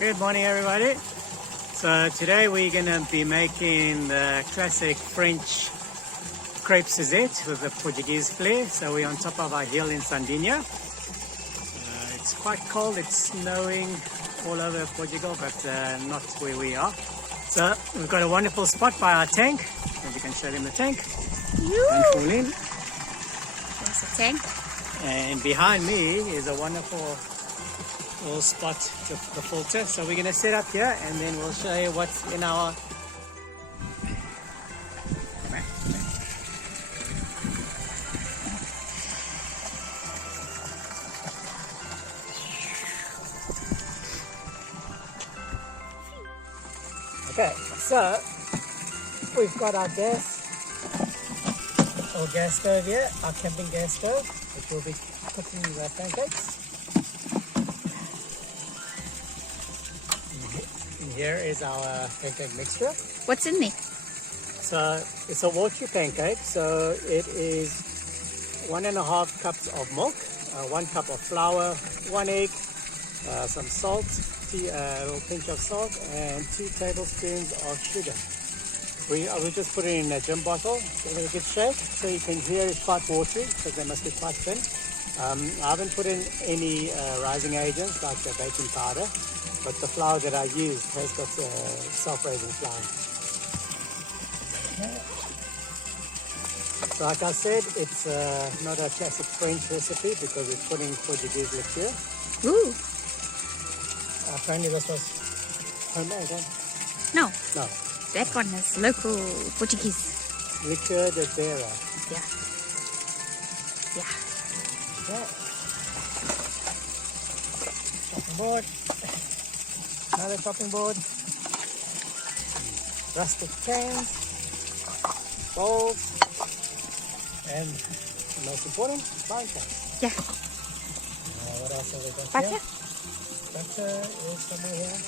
Good morning, everybody. So today we're going to be making the classic French crepe Suzette with the Portuguese flair. So we're on top of our hill in Sardinia. It's quite cold, it's snowing all over Portugal, but not where we are. So we've got a wonderful spot by our tank, and you can show them the tank. Don't fall in. There's a tank. And behind me is a wonderful little spot, the filter. So we're going to set up here and then we'll show you what's in our... Okay, so we've got our gas stove here, our camping gas stove, which will be cooking the pancakes. And here is our pancake mixture. What's in there? So it's a watery pancake, so it is 1.5 cups of milk, 1 cup of flour, 1 egg, some salt, a little pinch of salt, and 2 tablespoons of sugar. We just put it in a gym bottle, give it a good shake, so you can hear it's quite watery because they must be quite thin. I haven't put in any rising agents like the baking powder, but the flour that I used has got self-raising flour. So like I said, it's not a classic French recipe because it's putting Portuguese liqueur. Ooh. Apparently this was homemade, huh? No. No. That one is local Portuguese. Liqueur de Vera. Yeah. Yeah. Okay. Chopping board. Another chopping board. Rustic cans. Bowls. And the most important, pancakes. Yeah. What else have we got Butter? here? Butter is somewhere here.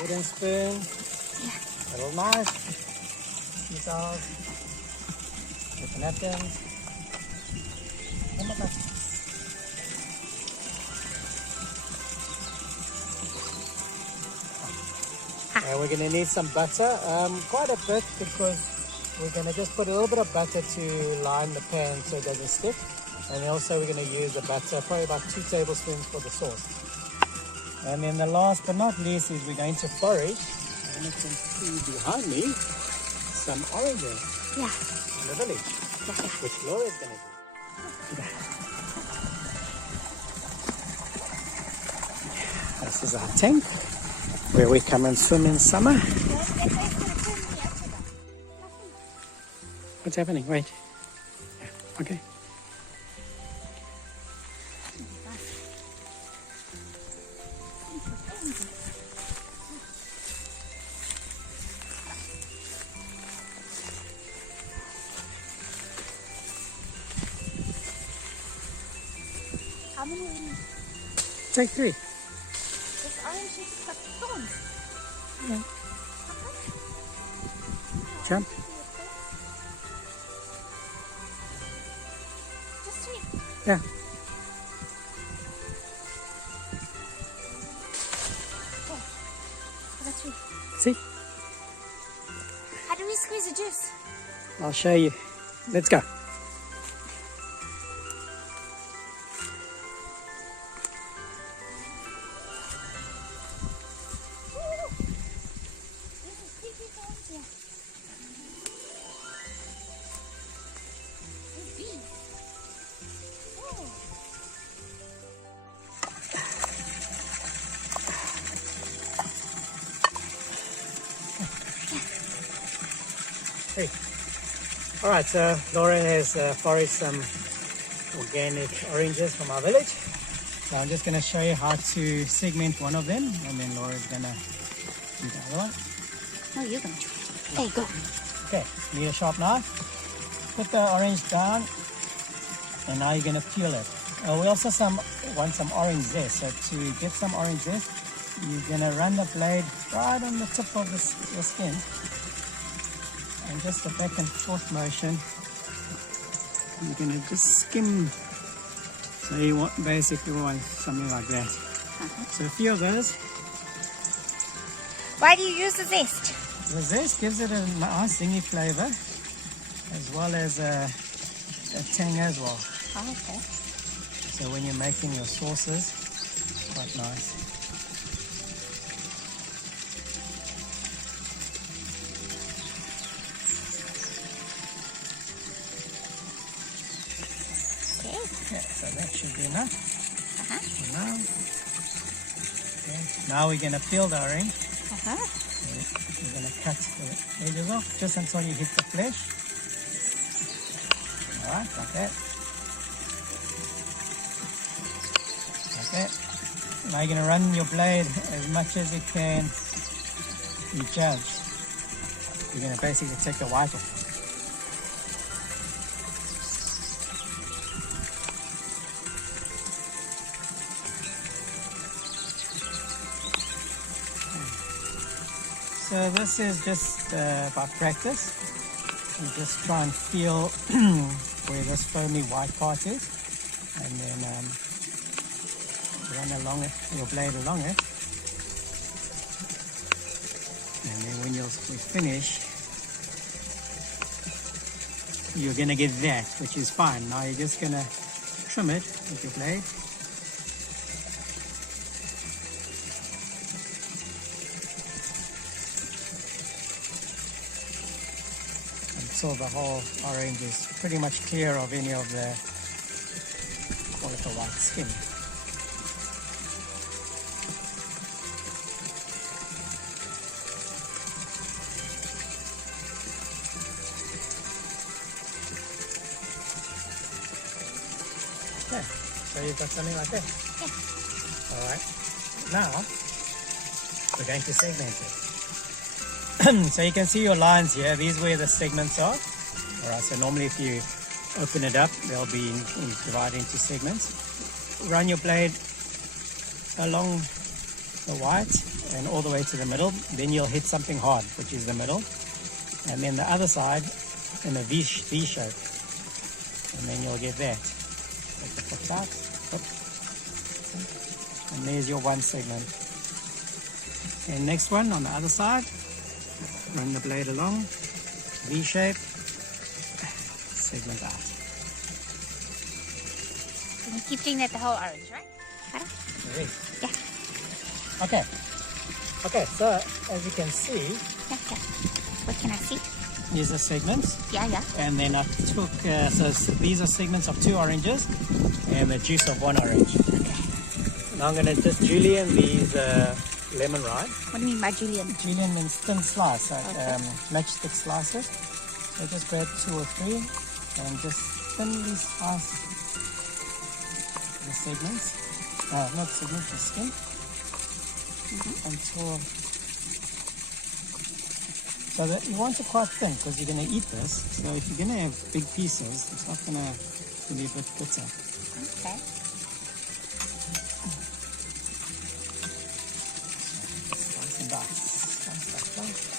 Wooden spoon. Yeah. Little knife. Scissors. Different napkins. And my butter. We're going to need some butter, quite a bit, because we're going to just put a little bit of butter to line the pan so it doesn't stick. And then also we're going to use the butter, probably about 2 tablespoons for the sauce. And then the last but not least is we're going to forage, and you can see behind me some oranges. Yeah. In the village, which Laura's going to do. This is our tank where we come and swim in summer. What's happening? Wait. Yeah. Okay. How many oranges? Take 3. This orange is got thorns. Yeah. Jump. Just 3. Yeah. Oh, that's 3. See? How do we squeeze the juice? I'll show you. Let's go. Hey. All right, so Laura has foraged some organic oranges from our village. So I'm just going to show you how to segment one of them, and then Laura's going to do the other one. No, you're going to try. There you go. Okay, need a sharp knife. Put the orange down, and now you're going to peel it. We also want some orange zest. So to get some orange zest, you're going to run the blade right on the tip of the skin. And just a back and forth motion. You're going to just skim So you basically want something like that. So a few of those. Why do you use the zest? The zest gives it a nice zingy flavor, as well as a tang as well. Oh, okay. So when you're making your sauces, quite nice. Okay, so that should be enough for now. Okay. Now we're going to peel the orange. So we're going to cut the edges off just until you hit the flesh. Alright, like that. Like that. Now you're going to run your blade as much as you can each edge. You're going to basically take the white off. So this is just by practice. You just try and feel where this foamy white part is, and then run along it, your blade along it, and then when we finish, you're gonna get that, which is fine. Now you're just gonna trim it with your blade. Until the whole orange is pretty much clear of any of the, call it the white skin. Okay, so you've got something like that? Yeah. Alright, now we're going to segment it. So you can see your lines here. These where the segments are. Alright, so normally if you open it up, they'll be divided into segments. Run your blade along the white and all the way to the middle. Then you'll hit something hard, which is the middle. And then the other side in a V shape. And then you'll get that. Take the flips out. And there's your one segment. And next one on the other side. Run the blade along, V-shape, segment out. And you keep doing that the whole orange, right? Yes. Yeah. Okay. Okay, so as you can see, Yeah. What can I see? these are segments. Yeah. And then I took, so these are segments of 2 oranges and the juice of 1 orange. Okay. Now I'm going to just julienne these lemon rind. What do you mean by julienne? Julienne means thin slice, like Okay. matchstick slices. So just grab 2 or 3 and just thinly slice the segments. Not segments, the skin. Until, so that you want it quite thin because you're going to eat this. So if you're going to have big pieces, it's not going to be a bit bitter. Okay. Slice and dice. Slice.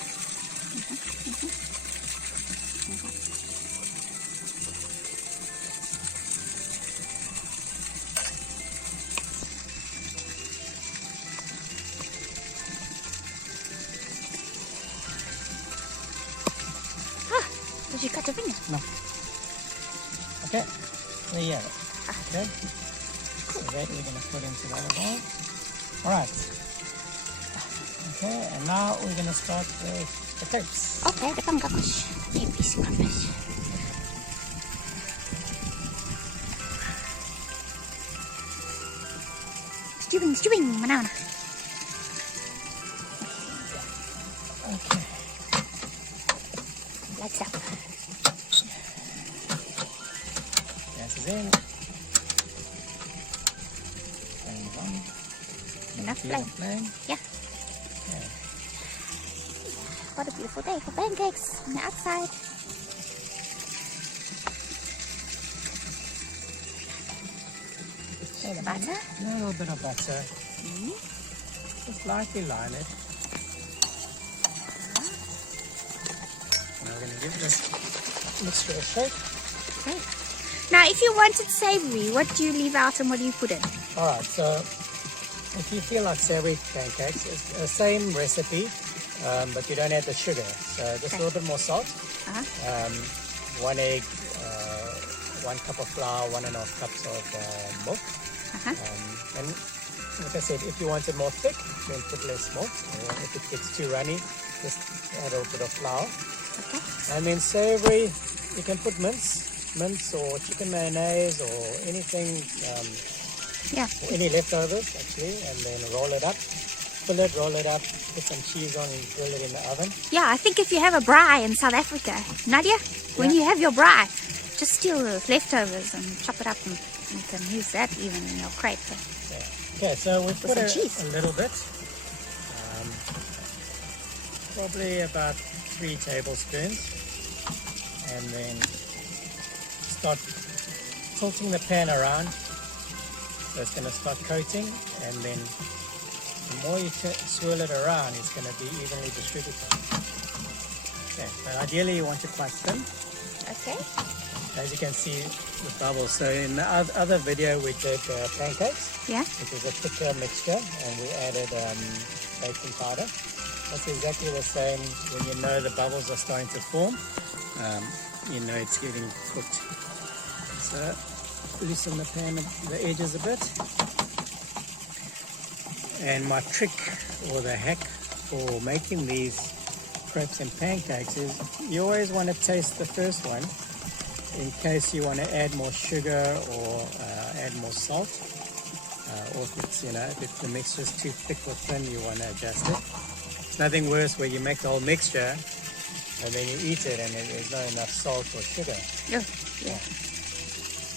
Did you cut your finger? No. Okay. There you have it. Okay. So that we're going to put into the other bowl. Alright. Okay, and now we're going to start with the crepes. Okay, the pancakes. Maybe scrumpers. Stewing, banana. Okay. Lights up. Gas is in. Flame's on. Enough Feel the flame. flame. Yeah. Okay. What a beautiful day for pancakes on the outside. So the Butter. A little bit of butter. Just lightly line it. Now we're going to give this mixture a shake. Great. Now, if you want it savory, what do you leave out and what do you put in? Alright, so if you feel like savory pancakes, it's the same recipe, but you don't add the sugar. So just a little bit more salt, 1 egg, 1 cup of flour, 1.5 cups of milk. And like I said, if you want it more thick, then put less milk. Or if it gets too runny, just add a little bit of flour. And then savory, you can put mince or chicken mayonnaise or anything, or any leftovers actually, and then roll it up, fill it, roll it up, put some cheese on and grill it in the oven. Yeah, I think if you have a braai in South Africa, Nadia, when you have your braai, just steal the leftovers and chop it up and you can use that even in your crepe. Okay, so we put a cheese. little bit, probably about 3 tablespoons, and then start tilting the pan around. So it's going to start coating, and then the more you swirl it around, it's going to be evenly distributed. Okay, so ideally you want it quite thin. Okay. As you can see the bubbles. So in the other video we did pancakes. Yeah. It was a thicker mixture, and we added baking powder. That's exactly the same. When you know the bubbles are starting to form, you know it's getting cooked. So loosen the pan, the edges a bit. And my trick or the hack for making these crepes and pancakes is you always want to taste the first one in case you want to add more sugar or add more salt. Or if it's, if the mixture is too thick or thin, you want to adjust it. It's nothing worse where you make the whole mixture and then you eat it and there's not enough salt or sugar. Yeah.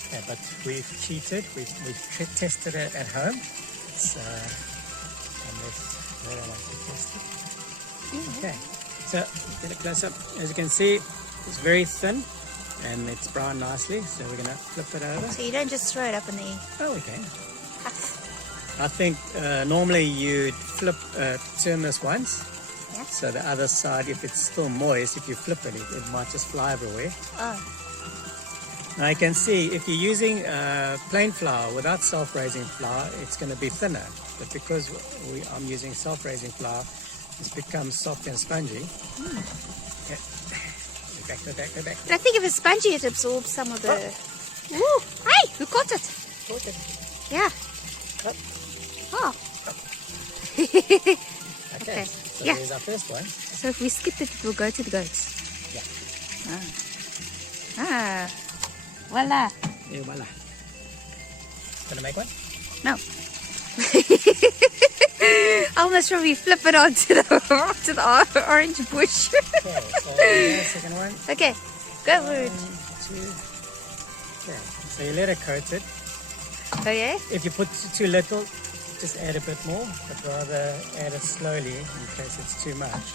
Okay, but we've cheated. We've tested it at home. So unless they don't want to test it. Okay, so get it close up. As you can see, it's very thin and it's browned nicely. So we're gonna flip it over. So you don't just throw it up in the air. Oh, we can. I think normally you'd turn this once. Yeah. So the other side, if it's still moist, if you flip it, it might just fly everywhere. Oh. Now you can see if you're using plain flour without self-raising flour, it's going to be thinner. But because I'm using self-raising flour, it's become soft and spongy. Okay. Go back. But I think if it's spongy, it absorbs some of the... Ooh, hey, who caught it? Caught it. Yeah. Cut. Oh. Okay. So Yeah. there's our first one. So if we skip it, it will go to the goats. Yeah. Voila. Yeah, voila. Gonna make one? No. Almost probably flip it onto the orange bush. Okay, so the second one. Okay, go for it. 1, 2. Okay. So you let it coat it. Oh yeah? If you put too little, just add a bit more, but rather add it slowly in case it's too much.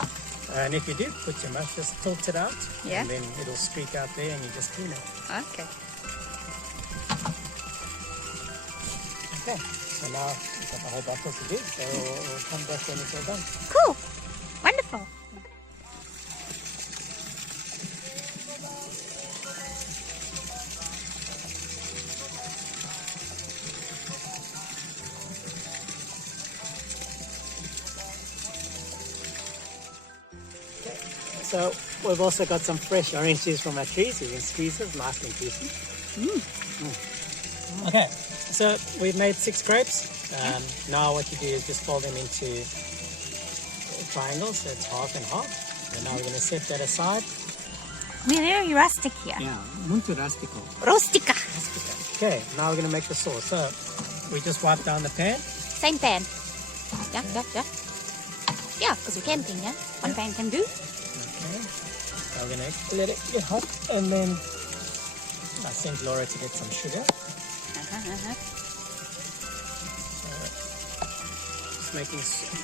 And if you do put too much, just tilt it out, Yeah. and then it'll streak out there and you just clean it. Okay. Okay, so now we've got the whole bottle to do, so we'll come back when it's all done. Cool. Wonderful. So we've also got some fresh orange juice from our trees. You can squeeze it, nice and juicy. Okay, so we've made 6 crepes. Now what you do is just fold them into triangles, so it's half and half. And now we're going to set that aside. We're very rustic here. Yeah, muito rustico. Rustica. Okay, now we're going to make the sauce. So we just wipe down the pan. Same pan. Yeah. Yeah, because we're camping, yeah? One pan can do. Okay, now we're going to let it get hot, and then I sent Laura to get some sugar.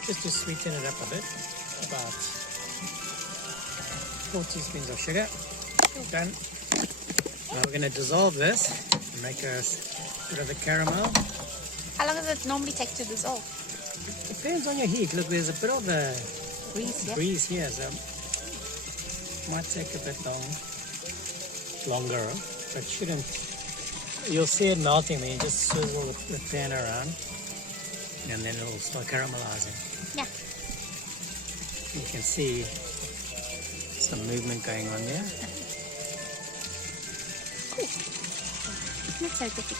Just to sweeten it up a bit, about 4 teaspoons of sugar. Done. Now we're going to dissolve this and make a bit of the caramel. How long does it normally take to dissolve? Depends on your heat. Look, there's a bit of the Breeze, yeah? here, so it might take a bit longer, but shouldn't you'll see it melting when you just swivel the pan around, and then it'll start caramelizing. Yeah. You can see some movement going on there. Cool. Not so difficult.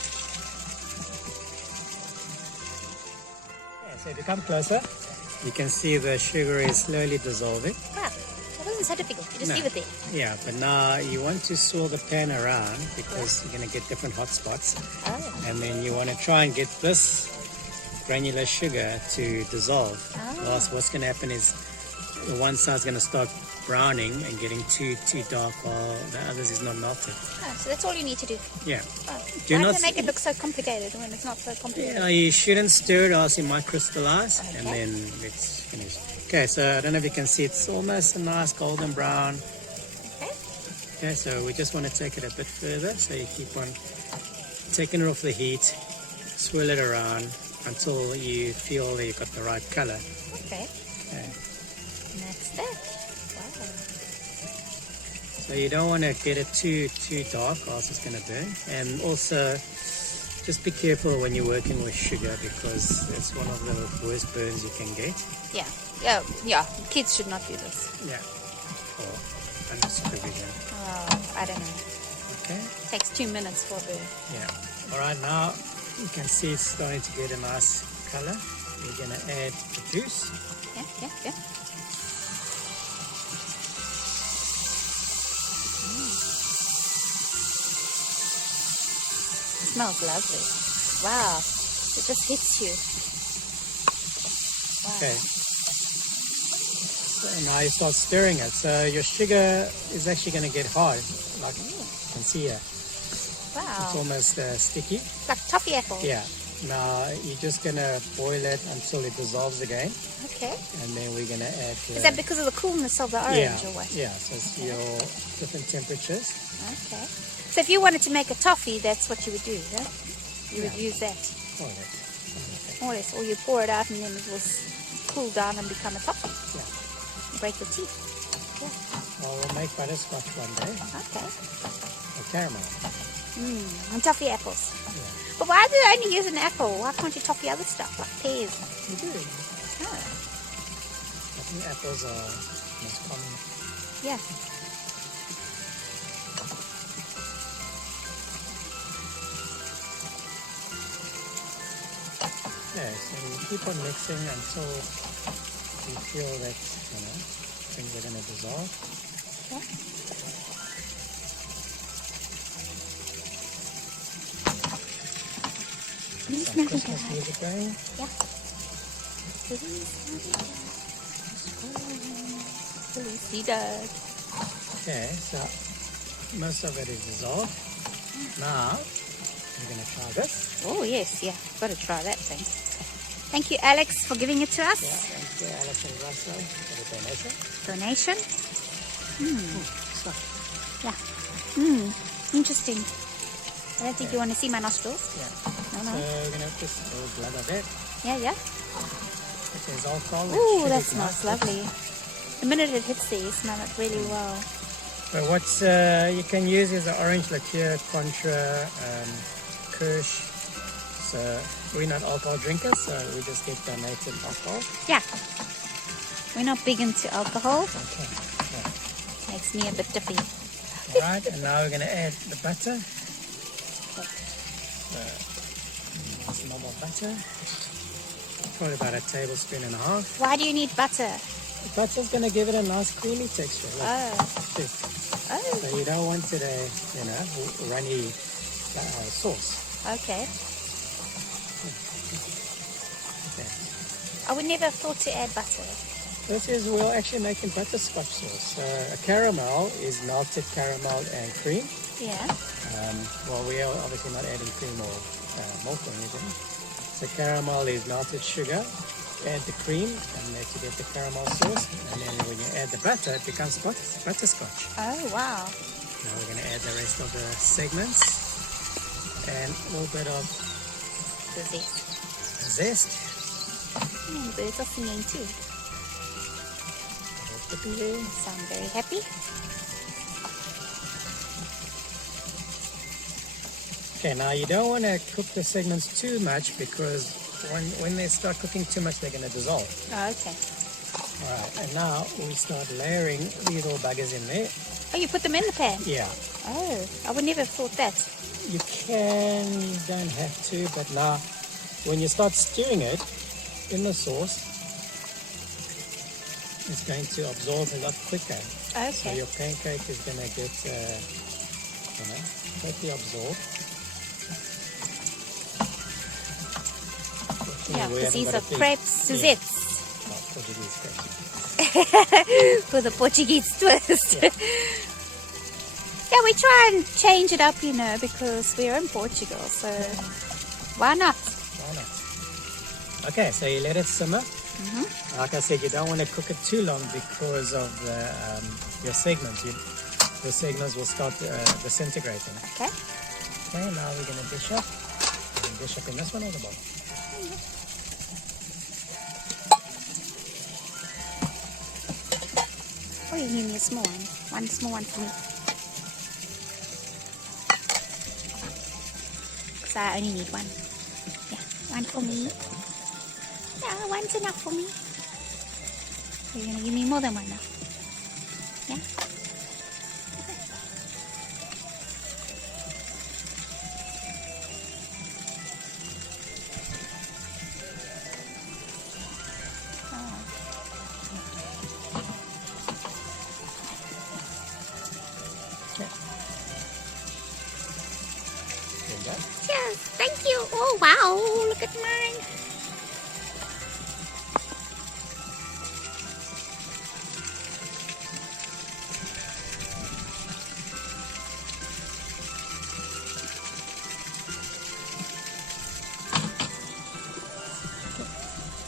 Yeah, so if you come closer, you can see the sugar is slowly dissolving. Wow. That wasn't so difficult. You just No. leave it there. Yeah, but now you want to swirl the pan around because you're going to get different hot spots. Oh. And then you want to try and get this granular sugar to dissolve. Oh. Else what's going to happen is the one side's going to start browning and getting too dark while the others is not melted. Oh, so that's all you need to do. Yeah. Oh. Do Why not do they make it look so complicated when it's not so complicated? Yeah, you shouldn't stir it or else it might crystallize, and Okay. then it's finished. Okay, so I don't know if you can see, it's almost a nice golden brown. Okay. Okay, so we just want to take it a bit further, so you keep on taking it off the heat, swirl it around until you feel that you've got the right color. Okay. Okay. And that's that. Wow. So you don't want to get it too dark, or else it's going to burn. And also, just be careful when you're working with sugar because it's one of the worst burns you can get. Yeah. Yeah. Yeah. Kids should not do this. Yeah. Or under supervision. Oh, I don't know. Okay. Takes 2 minutes for a burn. Yeah. All right. Now you can see it's starting to get a nice color. We're gonna add the juice. Yeah. Yeah. Yeah. Smells lovely. Wow. It just hits you. Wow. Okay. So now you start stirring it. So your sugar is actually going to get hard, like you can see here. It's Wow. almost sticky. Like toffee apple. Yeah. Now you're just going to boil it until it dissolves again, Okay. and then we're going to add. Is that because of the coolness of the orange or what? Yeah. So it's your different temperatures. Okay. So if you wanted to make a toffee, that's what you would do, yeah? You would use that. Oh, that's something like that. More or less. Or you pour it out and then it will cool down and become a toffee. Yeah. Break the teeth. Yeah. Well, we'll make butterscotch one day, Okay. or caramel. And toffee apples. Yeah. But why do they only use an apple? Why can't you toffee other stuff like pears? We do. Oh. I think apples are most common. Yeah. Yeah, so you keep on mixing until you feel that, things are going to dissolve. Yeah. Some Christmas music going. Yeah. Felicidad. Okay, so most of it is dissolved. Now, we're going to try this. Oh, yes, yeah. Got to try that thing. Thank you, Alex, for giving it to us. Yeah, thank you, Alex and Russell, for the donation. Donation. So, Interesting. I don't think you want to see my nostrils. yeah. No, So no. we're going to just blab a bit. Yeah, yeah. It says alcohol. it Ooh, should that ignite. smells lovely. The minute it hits there, you smell it really well. But what you can use is the orange liqueur, Contra, Kirsch. So we're not alcohol drinkers, so we just get donated alcohol. Yeah. We're not big into alcohol. Okay. Yeah. Makes me a bit dippy. All right, and now we're going to add the butter. It's normal butter. Probably about a tablespoon and a half. Why do you need butter? The butter's going to give it a nice creamy texture. Look. Oh. See? Oh, So you don't want it a, runny sauce. okay. Okay. I would never have thought to add butter. This is, we're actually making butterscotch sauce. A caramel is melted caramel and cream. Yeah. Well, we are obviously not adding cream or milk or anything. So caramel is melted sugar. Add the cream and then you get the caramel sauce. And then when you add the butter, it becomes butterscotch. Oh, wow. Now we're going to add the rest of the segments and a little bit of The zest. zest. The birds are singing too. Sound very happy. Okay, now you don't want to cook the segments too much because when they start cooking too much, they're going to dissolve. Oh, okay. All right, and now we start layering these little buggers in there. Oh, you put them in the pan? Yeah. Oh, I would never have thought that. You can, you don't have to, but now when you start stewing it in the sauce, it's going to absorb a lot quicker. Okay. So your pancake is going to get, totally absorbed. Yeah, because these are crêpes Suzette. Portuguese crêpes. With a Portuguese twist. Yeah. Yeah, we try and change it up, because we're in Portugal, so why not? Why not? Okay, so you let it simmer. Like I said, you don't want to cook it too long because of your segments. The segments will start disintegrating. Okay. Okay, now we're going to dish up. Dish up in this one or the bottom? Oh, you need me a small one. One small one for me. Because I only need one. Yeah, one for me. Yeah, one's enough for me. You're going to give me more than one now. Yeah? There you go. Cheers. Thank you. Oh, wow. Look at mine.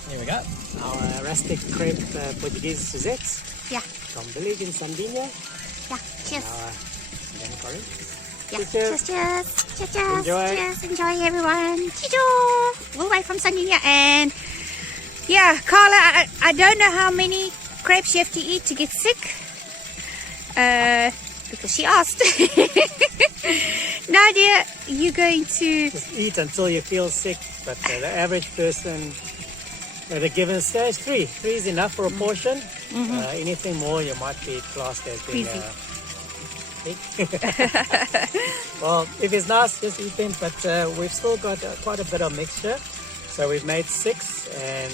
Here we go. Our rustic crepe Portuguese Suzette Yeah. from village in Sardinia. Yeah. Cheers. Then curry. Yeah. Cheers. Cheers. Cheers. Cheers. Enjoy. Cheers. Enjoy, everyone. Cheers. All the way from Sardinia. And yeah, Carla, I don't know how many crepes you have to eat to get sick. Because she asked. Nadia, you're going to... Just eat until you feel sick, but the average person at a given stage, three is enough for a portion. Anything more, you might be classed as being big. Well, if it's nice, just eat them, but we've still got quite a bit of mixture. So we've made 6, and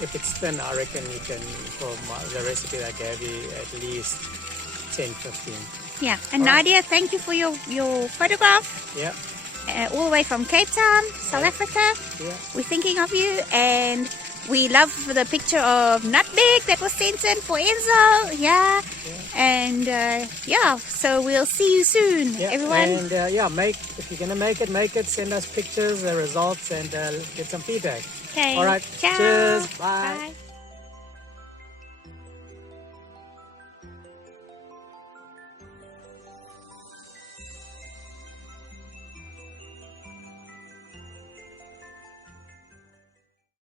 if it's thin, I reckon you can, for the recipe that I gave you, at least 10, 15. Yeah, and Nadia, thank you for your photograph. Yeah. All the way from Cape Town, South Africa. Yeah. We're thinking of you, and we love the picture of nutmeg that was sent in for Enzo. Yeah. And so we'll see you soon, everyone. And if you're gonna make it, send us pictures, the results, and get some feedback. Okay. All right. Ciao. Cheers. Bye. Bye.